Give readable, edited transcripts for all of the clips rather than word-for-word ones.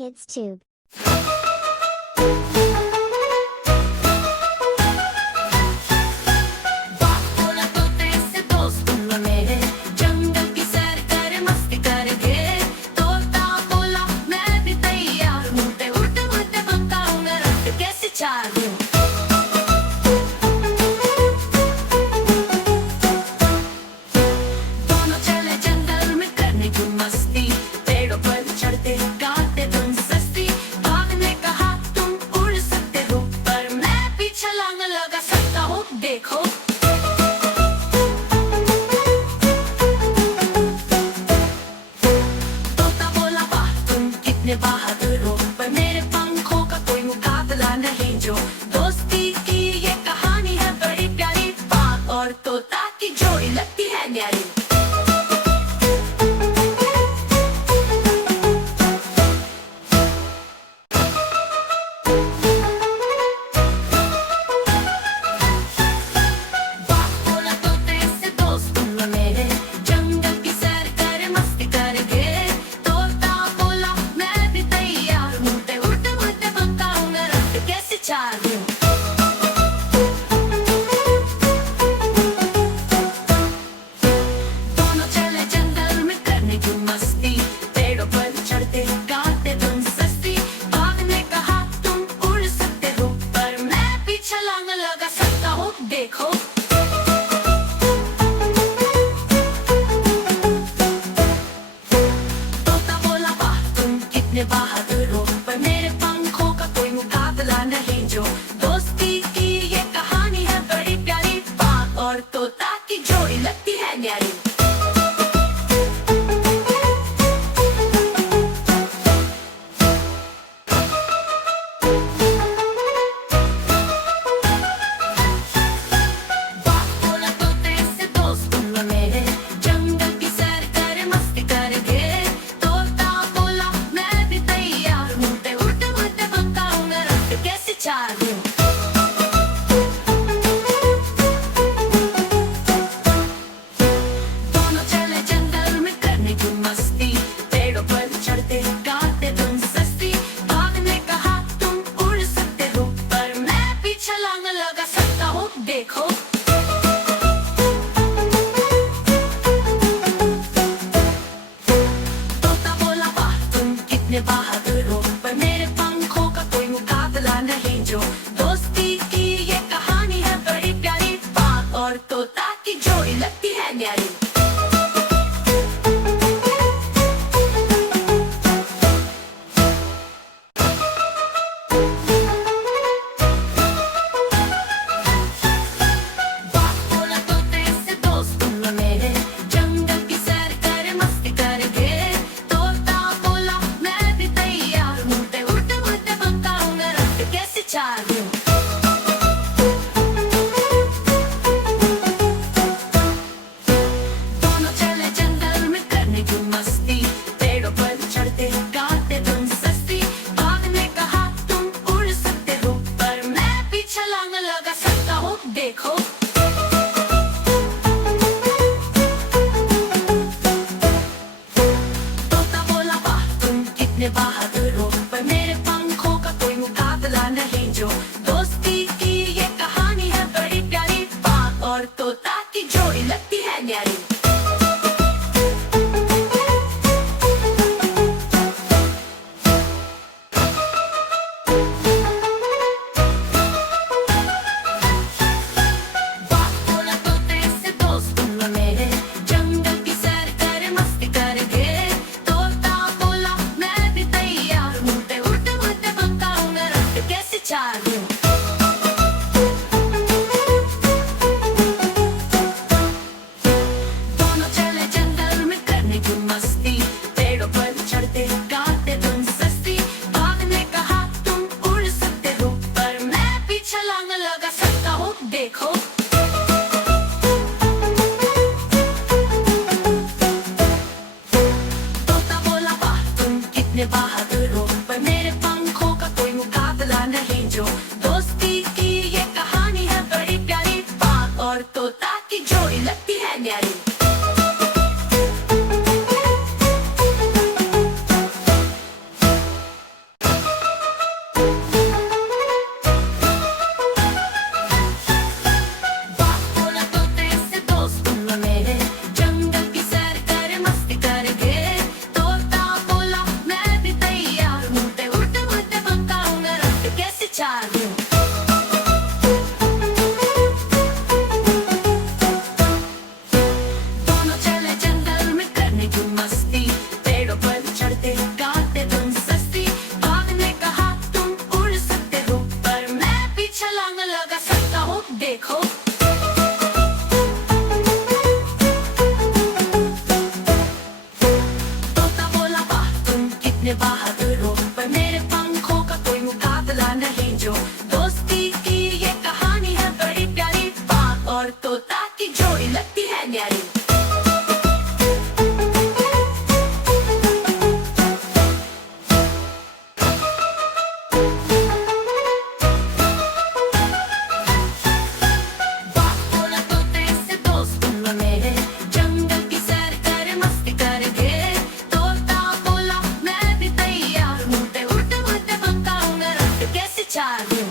Kids Tube. देखो तोता बोला वाह तुम कितने बहादुर हो, पर मेरे पंखों का कोई मुकाबला नहीं। जो दोस्ती की ये कहानी है बड़ी प्यारी, बाघ और तोता की जोड़ी लगती है न्यारी। दोनों चले जंगल में करने की मस्ती, पेड़ों पर चढ़ते गाते धुन सस्ती। बाघ ने कहा तुम उड़ सकते हो, पर मैं भी छलांग लगा सकता हूँ। देखो तोता बोला वाह तुम कितने बहादुर हो, पर मेरे पंखों का कोई मुकाबला नहीं। जो दोस्ती की ये कहानी है बड़ी प्यारी, बाघ और तोता की जोड़ी लगती है न्यारी। बाघ बोला तोते से दोस्त तुम मेरे, जंगल की सैर करे मस्ती करेंगे। तोता बोला मैं भी तैयार हूँ, उड़ते उड़ते पंखाओं में रखते कैसे चार दूँ। दोनों चले जंगल में करने की मस्ती, पेड़ों पर चढ़ते गाते धुन सस्ती। बाघ ने कहा तुम उड़ सकते हो, पर मैं भी छलांग लगा सकता हूँ। देखो तोता बोला वाह तुम कितने बहादुर हो, पर मेरे पंखों का कोई मुकाबला नहीं। जो दोस्ती की ये कहानी है बड़ी प्यारी, बाघ और तोता की जोड़ी लगती है न्यारी। बाघ बोला तोते से दोस्त तुम मेरे, जंगल की सैर करे मस्ती करेंगे। तोता बोला मैं भी तैयार हूँ, उड़ते उड़ते पंखाओं में रखते कैसे चार दूँ। दोनों चले जंगल में करने की मस्ती, पेड़ों पर चढ़ते गाते धुन सस्ती। बाघ ने कहा तुम उड़ सकते हो, पर मैं भी छलांग लगा सकता हूँ। देखो तोता बोला वाह तुम कितने बहादुर हो, पर मेरे पंखों का कोई मुकाबला नहीं। जो दोस्ती की ये कहानी है बड़ी प्यारी, बाघ और तोता की जोड़ी लगती है न्यारी। बाघ बोला तोते से दोस्त तुम मेरे, जंगल की सैर करे मस्ती करेंगे। तोता बोला मैं भी तैयार हूँ, उड़ते उड़ते पंखाओं में रखते कैसे चार दूँ। दोनों चले जंगल में करने की मस्ती, पेड़ों पर चढ़ते गाते धुन सस्ती। बाघ ने कहा तुम उड़ सकते हो, पर मैं भी छलांग लगा सकता हूँ। देखो तोता बोला वाह तुम कितने बहादुर हो, पर मेरे पंखों का कोई मुकाबला नहीं। जो दोस्ती की ये कहानी है बड़ी प्यारी, बाघ और तोता की जोड़ी लगती है न्यारी। तयारी बोला तोते से दोस्त मेरे जंगल की सैर करे मस्ती करेंगे तोता बोला मैं भी तैयार हूँ उड़ते उड़ते पकाऊं मैं रट कैसे चार दूँ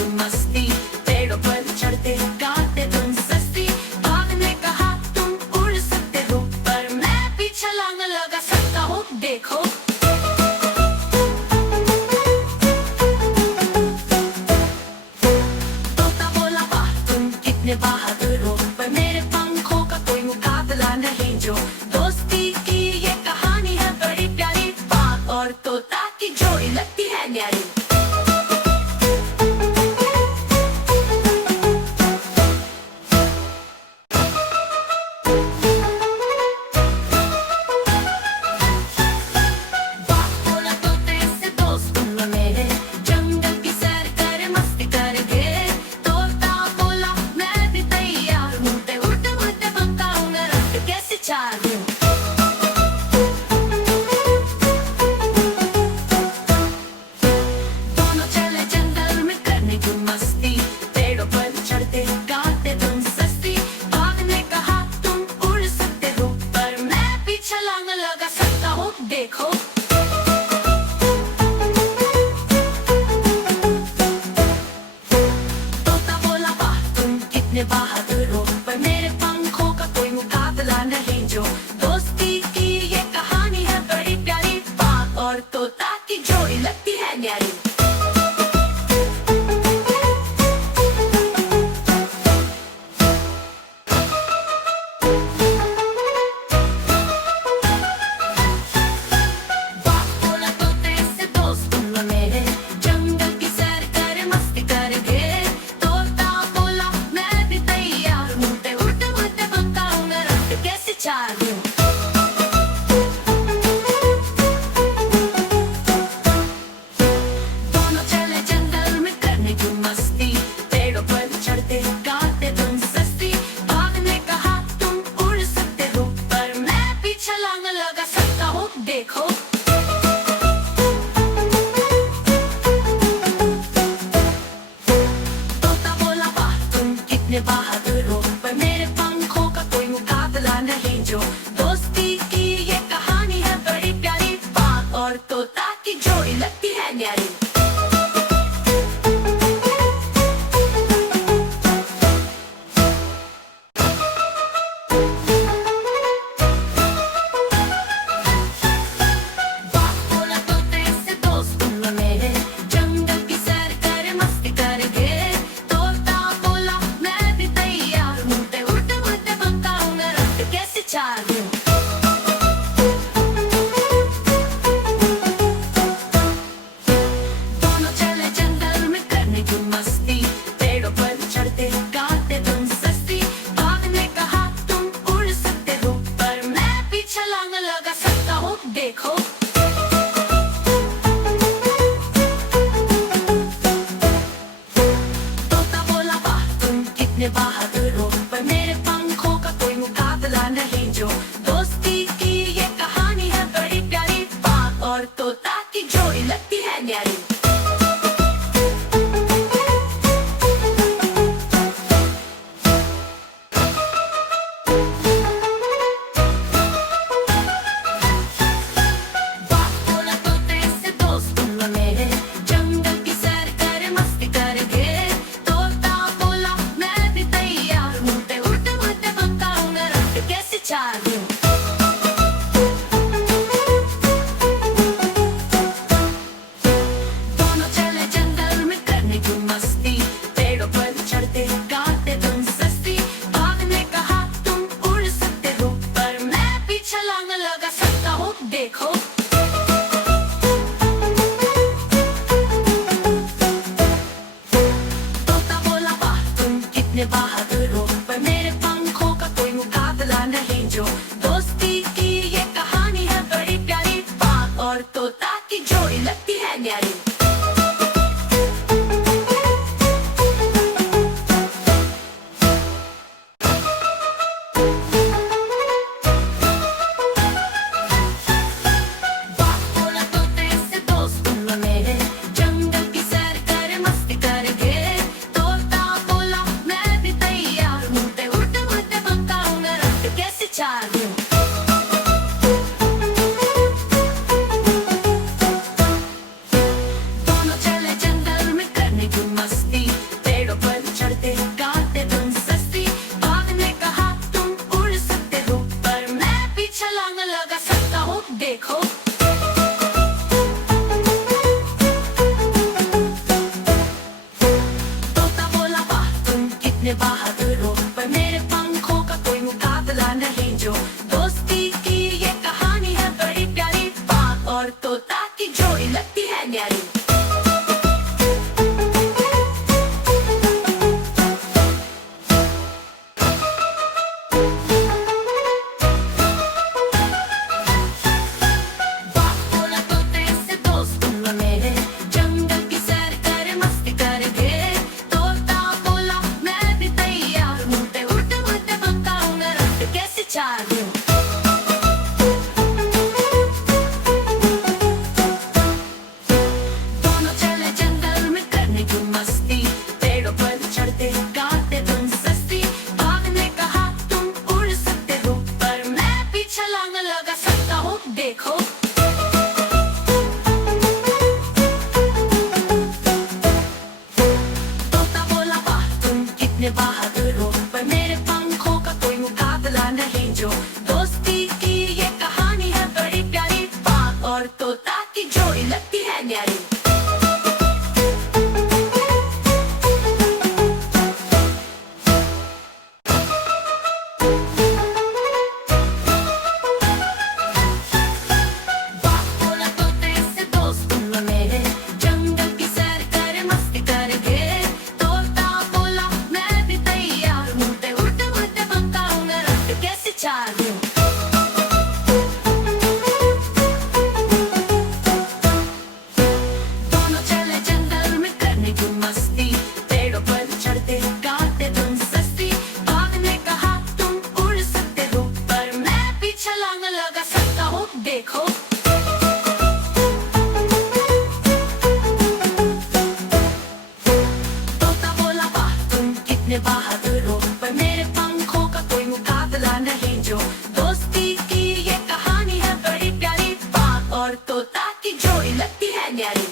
तुम मस्ती, पेड़ों पर चढ़ते गाते तुम सस्ती। बाघ ने कहा तुम उड़ सकते हो, पर मैं भी छलांग लगा सकता हूँ, देखो। तोता बोला वाह तुम कितने बहादुर हो, पर मेरे पंखों का कोई मुकाबला नहीं जो। दोस्ती की ये कहानी है बड़ी प्यारी, बाघ और तोता की जोड़ी लगती है न्यारी। बाघ बोला तोते से दोस्त तुम मेरे, जंगल की सैर करे मस्ती करेंगे। तोता बोला मैं भी तैयार हूँ, उड़ते उड़ते पंखाओं में रख कैसे चाल दूँ। दोनों चले जंगल में करने की मस्ती, पेड़ों पर चढ़ते गाते तुम सस्ती। बाघ ने कहा तुम उड़ सकते हो, पर मैं भी छलांग लगा सकता हूँ, देखो। तोता बोला वाह तुम कितने बहादुर हो, पर मेरे पंखों का कोई मुकाबला नहीं जो। दोस्ती की ये कहानी है बड़ी प्यारी, बाघ और तोता की जोड़ी लगती है न्यारी। बाघ बोला तोते से दोस्त तुम मेरे, जंगल की सैर करे मस्ती करेंगे। तोता बोला मैं भी तैयार हूँ, उड़ते पंखाओं में रख कैसे चाल दूँ। दोनों चले जंगल में करने की मस्ती, पेड़ों पर चढ़ते गाते तुम सस्ती। बाघ ने कहा तुम उड़ सकते हो, पर मैं भी छलांग लगा सकता हूँ, देखो। तोता बोला वाह तुम कितने बहादुर हो, पर मेरे पंखों का कोई मुकाबला नहीं जो। दोस्ती की ये कहानी है बड़ी प्यारी, बाघ और तोता की जोड़ी लगती है न्यारी। बाघ बोला तोते से दोस्त तुम मेरे, जंगल की सैर करे मस्ती करेंगे। तोता बोला मैं भी तैयार हूँ, उड़ते पंखाओं में रख कैसे चाल दूँ। दोनों चले जंगल में करने की मस्ती, पेड़ों पर चढ़ते गाते तुम सस्ती। बाघ ने कहा तुम उड़ सकते हो, पर मैं भी छलांग लगा सकता हूँ, देखो। तोता बोला वाह तुम कितने बहादुर हो, पर मेरे पंखों का कोई मुकाबला नहीं जो। दोस्ती की ये कहानी है बड़ी प्यारी, बाघ और तोता की जोड़ी लगती है न्यारी। बाघ बोला तोते से दोस्त तुम मेरे, जंगल की सैर करे मस्ती करेंगे। तोता बोला मैं भी तैयार कितने बहादुर हो, पर मेरे पंखों का कोई मुकाबला नहीं। जो दोस्ती की ये कहानी है बड़ी प्यारी, बाघ और तोता की जोड़ी लगती है न्यारी।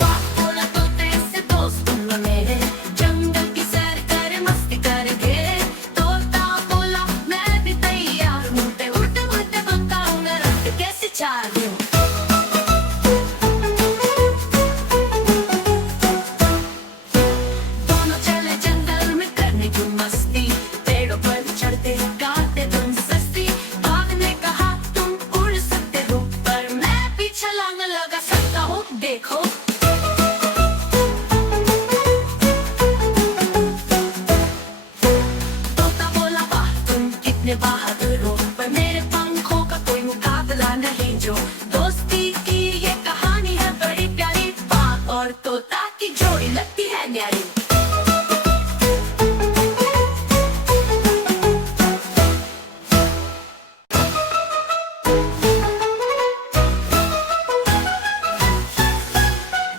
बाघ बोला तोते से दोस्त तुम लो मेरे, जंगल की सैर करे मस्ती करेंगे। तोता बोला मैं भी तैयार हूँ, उड़ते उड़ते पकाऊं मैं रात कैसे चार दूं। दोनों चले जंगल में करने की मस्ती, पेड़ों पर चढ़ते गाते तुम सस्ती। बाघ ने कहा तुम उड़ सकते हो, पर मैं भी छलांग लगा सकता हूँ देखो। तोता बोला वाह तुम कितने बहादुर हो, पर मेरे पंखों का कोई मुकाबला नहीं। जो दोस्ती की ये कहानी है बड़ी प्यारी, बाघ और तोता की जोड़ी लगती है न्यारी।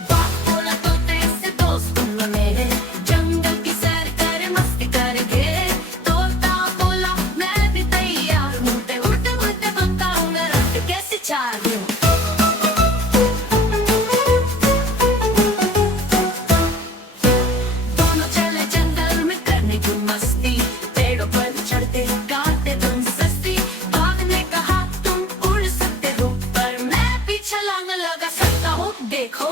बाघ बोला तोते से दोस्त तुम लो मेरे, जंगल की सैर करे मस्ती करेंगे। तोता बोला मैं भी तैयार हूँ, उड़ते पकाऊं मैं रात कैसे चार दूं। दोनों चले जंगल में करने की मस्ती, पेड़ों पर चढ़ते गाते तुम सस्ती। बाघ ने कहा तुम उड़ सकते हो, पर मैं भी छलांग लगा सकता हूँ देखो।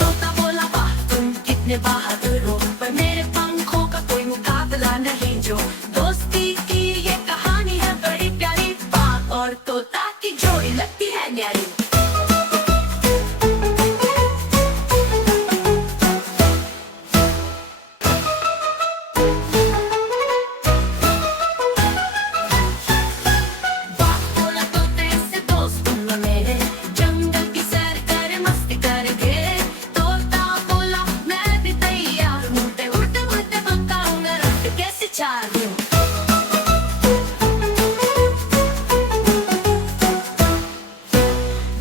तोता बोला वाह तुम कितने बहादुर हो, पर मेरे पंखों का कोई मुकाबला नहीं। जो दोस्ती की ये कहानी है बड़ी प्यारी, बाघ और तोता की जोड़ी लगती है न्यारी। बाघ बोला तोते से दोस्त तुम लो मेरे, जंगल की सैर करे मस्ती करेंगे। तोता बोला मैं भी तैयार हूँ, उड़ते पकाऊं मैं रात कैसे चार दूं।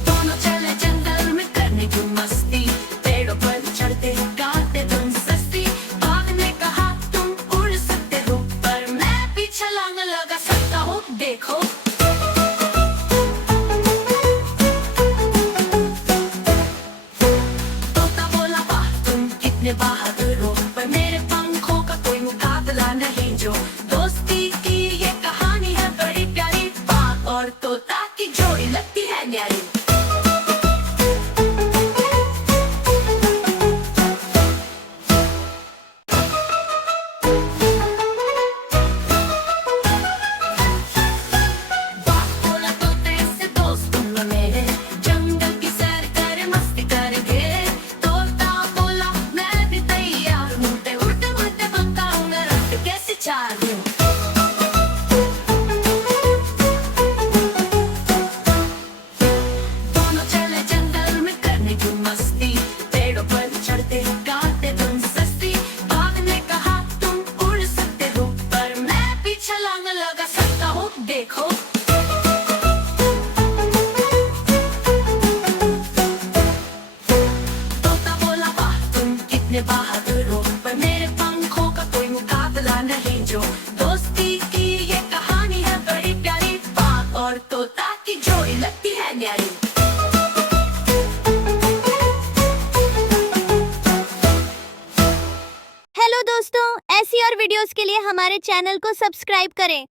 दोनों चले जंगल में करने की मस्ती, पेड़ों पर चढ़ते गाते तुम सस्ती। बाघ ने कहा तुम उड़ सकते हो, पर मैं भी छलांग लगा सकता हूँ देखो। तोता बोला वाह तुम कितने बहादुर हो, पर मेरे पंखों का कोई मुकाबला नहीं। जो दोस्ती की ये कहानी है बड़ी प्यारी, बाघ और तोता की जोड़ी लगती है न्यारी। बाघ बोला तोते से दोस्त तुम लो मेरे, जंगल की सैर करे मस्ती करेंगे। तोता बोला मैं भी तैयार हूँ, उड़ते पकाऊं मैं रात कैसे चार दूं। दोनों चले जंगल में करने की मस्ती, पेड़ों पर चढ़ते गाते तुम सस्ती। बाघ ने कहा तुम उड़ सकते हो, पर मैं भी छलांग लगा सकता हूँ देखो। तोता बोला वाह तुम कितने बहादुर हो, पर मेरे पंखों का कोई मुकाबला नहीं। जो दोस्ती की ये कहानी है बड़ी प्यारी, बाघ और तोता की जोड़ी लगती है न्यारी। हेलो दोस्तों, ऐसी और वीडियोस के लिए हमारे चैनल को सब्सक्राइब करें